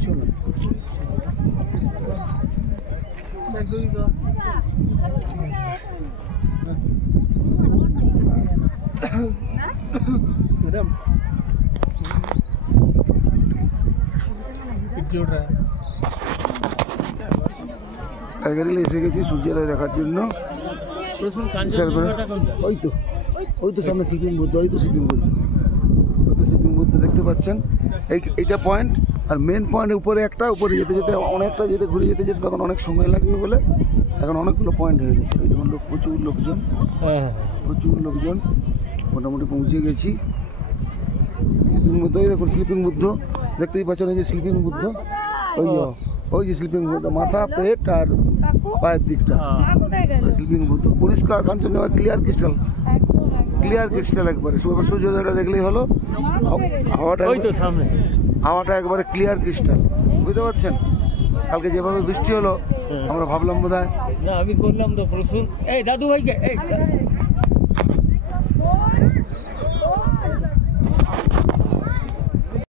পিছনে ম্যাডাম এসে গেছি সূর্যোদয় দেখার জন্য। ওই তো সামনে শিপিং বুদ্ধ, ওই তো শিপিং বুদ্ধ, ওই তো শিপিং বুদ্ধ দেখতে পাচ্ছেন। এইটা পয়েন্ট। আর মেন পয়েন্ট উপরে একটা, উপরে যেতে যেতে অনেকটা যেতে ঘুরে যেতে যেতে তখন অনেক সময় লাগবে বলে এখন অনেকগুলো পয়েন্ট হয়ে গেছে। এই দেখুন প্রচুর লোকজন, প্রচুর লোকজন, মোটামুটি পৌঁছে গেছি। স্লিপিং বুদ্ধ, ওই দেখুন স্লিপিং বুদ্ধ দেখতেই পাচ্ছেন, এই যে স্লিপিং বুদ্ধ, ওই যে স্লিপিং বুদ্ধ, মাথা পেট আর পায়ের দিকটা স্লিপিং বুদ্ধ। পরিষ্কার Kanchenjunga, clear crystal, clear crystal একবারে। সূর্যোদয়টা দেখলেই হলো। হাওয়াটা একবারে ক্লিয়ার ক্রিস্টাল, বুঝতে পারছেন। কালকে যেভাবে বৃষ্টি হলো আমরা ভাবলাম বোধ হয় আমি বললাম তো প্রচুর। এই দাদু ভাইকে